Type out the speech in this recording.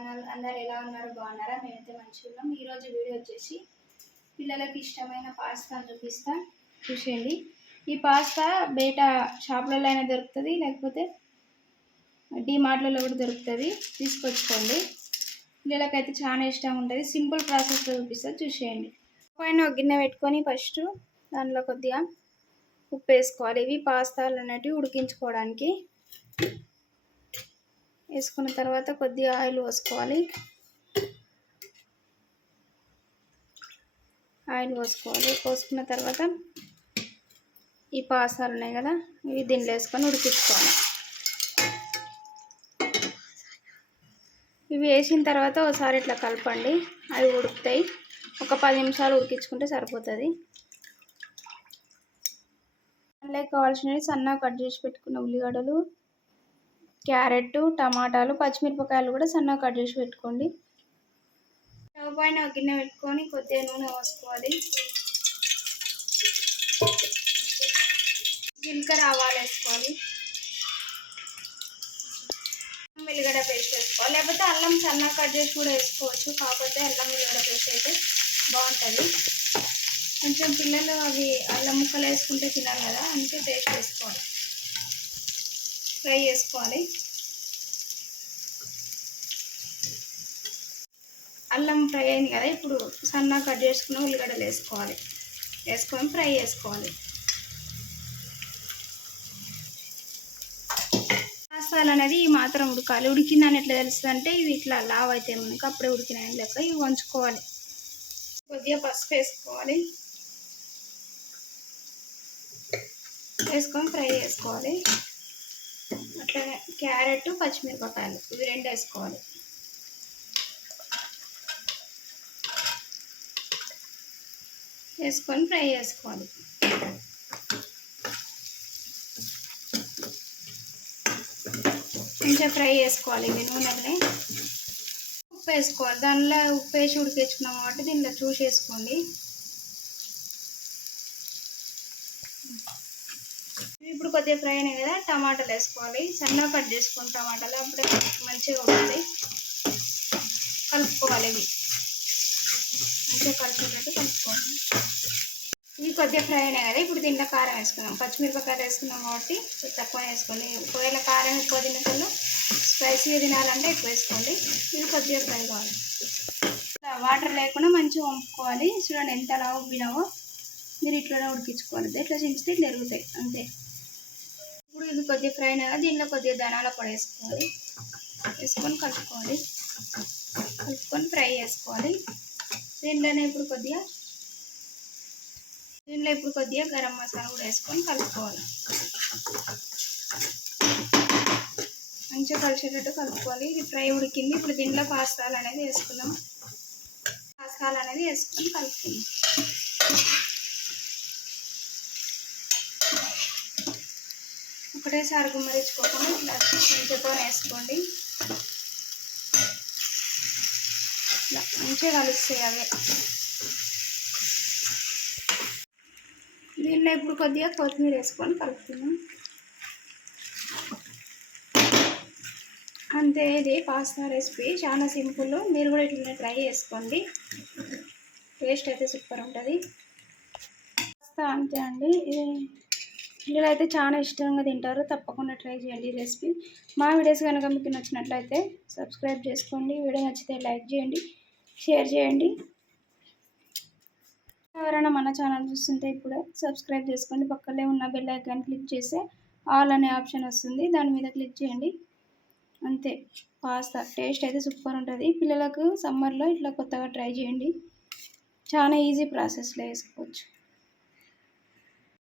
Channel అందరు ఎలా ఉన్నారు? బాగున్నారా? మేమైతే మంచిగా ఉన్నాం. ఈరోజు వీడియో వచ్చేసి పిల్లలకి ఇష్టమైన పాస్తా చూపిస్తాను చూసేయండి. ఈ పాస్తా బయట షాపులలో అయినా దొరుకుతుంది లేకపోతే మార్ట్లలో కూడా దొరుకుతుంది. తీసుకొచ్చుకోండి. పిల్లలకైతే చాలా ఇష్టం ఉంటుంది. సింపుల్ ప్రాసెస్లో చూపిస్తా. చూసేయండి. పైన ఒక గిన్నె పెట్టుకొని ఫస్ట్ దానిలో కొద్దిగా ఉప్పు వేసుకోవాలి. ఇవి పాస్తాలు అనేటివి ఉడికించుకోవడానికి. వేసుకున్న తర్వాత కొద్దిగా ఆయిల్ పోసుకోవాలి. ఆయిల్ పోసుకోవాలి. పోసుకున్న తర్వాత ఈ పాసాలు ఉన్నాయి కదా ఇవి దీనిలో వేసుకొని ఉడికించుకోవాలి. ఇవి వేసిన తర్వాత ఒకసారి ఇట్లా కలపండి. అవి ఉడుకుతాయి. ఒక పది నిమిషాలు ఉడికించుకుంటే సరిపోతుంది. అలాగే కావాల్సినవి సన్నగా కట్ చేసి పెట్టుకున్న ఉల్లిగడ్డలు క్యారెట్ టమాటాలు పచ్చిమిరపకాయలు కూడా సన్నగా కట్ చేసి పెట్టుకోండి. స్టవ్ పైన ఒక గిన్నె పెట్టుకొని కొద్దిగా నూనె పోసుకోవాలి. జీలకర్ర ఆవాలు వేసుకోవాలి. వెల్లిగడ్డ పేస్ట్ వేసుకోవాలి. లేకపోతే అల్లం సన్నగా కట్ చేసి కూడా వేసుకోవచ్చు. కాకపోతే అల్లం వెల్లిగడ్డ పేస్ట్ అయితే బాగుంటుంది. కొంచెం పిల్లలు అవి అల్లం ముక్కలు వేసుకుంటే తినాలి కదా అందుకే పేస్ట్ వేసుకోవాలి. ఫ్రై చేసుకోవాలి. అల్లం ఫ్రై అయింది కదా ఇప్పుడు సన్నగా కట్ చేసుకున్న ఉల్లిగడ్డలు వేసుకోవాలి. వేసుకొని ఫ్రై చేసుకోవాలి. మసాలా అనేది ఈ మాత్రం ఉడకాలి. ఉడికిందని ఎట్లా తెలుస్తుంది అంటే ఇవి ఇట్లా లావ్ అయితే మనకు అప్పుడే ఉడికినాయని లెక్క ఇవి వంచుకోవాలి. కొద్దిగా పసుపు వేసుకోవాలి. వేసుకొని ఫ్రై చేసుకోవాలి. అట్లనే క్యారెట్ పచ్చిమిరపకాయలు ఇవి రెండు వేసుకోవాలి. వేసుకొని ఫ్రై చేసుకోవాలి. కొంచెం ఫ్రై చేసుకోవాలి ఇవి నూనెలని. ఉప్పు వేసుకోవాలి. దానిలో ఉప్పు వేసి ఉడికించుకున్నాం కాబట్టి దీనిలో చూసి వేసుకోండి ఇప్పుడు కొద్దిగా ఫ్రై అయినాయి కదా టమాటాలు వేసుకోవాలి. సన్నగా కట్ చేసుకోండి టమాటాలు అప్పుడే మంచిగా ఉండాలి. కలుపుకోవాలి ఇవి. మంచిగా కలిసేటట్టు కలుపుకోవాలి. ఇవి కొద్దిగా ఫ్రై అయినాయి కదా ఇప్పుడు దీంట్లో కారం వేసుకున్నాం పచ్చిమిరపకాయలు వేసుకున్నాం కాబట్టి తక్కువ వేసుకోండి. ఒకవేళ కారం ఎక్కువ తినకల్లో స్పైసీగా తినాలంటే ఎక్కువ వేసుకోండి. ఇది కొద్దిగా ఫ్రై కావాలి. వాటర్ లేకుండా మంచిగా వంపుకోవాలి. చూడండి ఎంత అలా ఉబ్బినావో. మీరు ఇట్లనే ఉడికించుకోవాలి. ఇట్లా చించితే ఇట్లా ఎరుగుతాయి. అంతే. ఇప్పుడు ఇది కొద్దిగా ఫ్రై అయినా దీనిలో కొద్దిగా ధనాల పొడి వేసుకోవాలి. వేసుకొని కలుపుకోవాలి. కలుపుకొని ఫ్రై చేసుకోవాలి. దీనిలోనే ఇప్పుడు కొద్దిగా దీనిలో ఇప్పుడు కొద్దిగా గరం మసాలా కూడా వేసుకొని కలుపుకోవాలి. మంచిగా కలిసేటట్టు కలుపుకోవాలి. ఇది ఫ్రై ఉడికింది. ఇప్పుడు దీంట్లో పాస్తాలు అనేది వేసుకున్నాం పాస్తాలు అనేది వేసుకొని కలుపుకుందాం. ఒకటేసారి గుమ్మరించుకోకుండా ఇట్లా చెంచతో వేసుకోండి. ఇట్లా మంచిగా కలుస్తాయి అవే. దీనిలో ఇప్పుడు కొద్దిగా కొత్తిమీర వేసుకొని కలుపుతున్నాం అంతే ఇది పాస్తా రెసిపీ. చాలా సింపుల్. మీరు కూడా ఇట్లనే ట్రై చేసుకోండి. టేస్ట్ అయితే సూపర్ ఉంటుంది. పాస్తా అంతే అండి. ఇది పిల్లలు అయితే చాలా ఇష్టంగా తింటారు తప్పకుండా ట్రై చేయండి ఈ రెసిపీ. మా వీడియోస్ కనుక మీకు నచ్చినట్లయితే సబ్స్క్రైబ్ చేసుకోండి. వీడియో నచ్చితే లైక్ చేయండి షేర్ చేయండి. ఎవరైనా మన ఛానల్ చూస్తుంటే ఇప్పుడే సబ్స్క్రైబ్ చేసుకోండి. పక్కనే ఉన్న బెల్ ఐకాన్ క్లిక్ చేస్తే ఆల్ అనే ఆప్షన్ వస్తుంది. దాని మీద క్లిక్ చేయండి. అంతే. పాస్తా. టేస్ట్ అయితే సూపర్ ఉంటుంది. పిల్లలకు సమ్మర్లో ఇట్లా కొత్తగా ట్రై చేయండి. చాలా ఈజీ ప్రాసెస్లో వేసుకోవచ్చు.